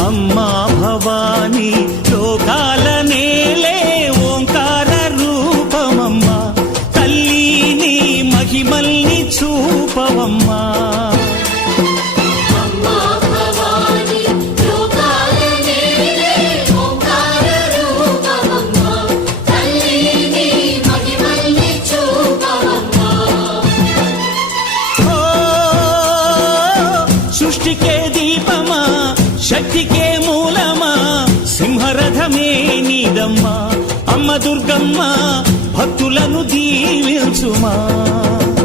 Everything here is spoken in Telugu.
అమ్మా భవానీ లోకాల నేలే ఓంకార రూపమమ్మా తల్లి నీ మహిమల్ని చూపవమ్మా సృష్టికే దీపమా శక్తికే మూలమా సింహరథమే నీదమ్మా అమ్మ దుర్గమ్మ భక్తులను దీవించుమా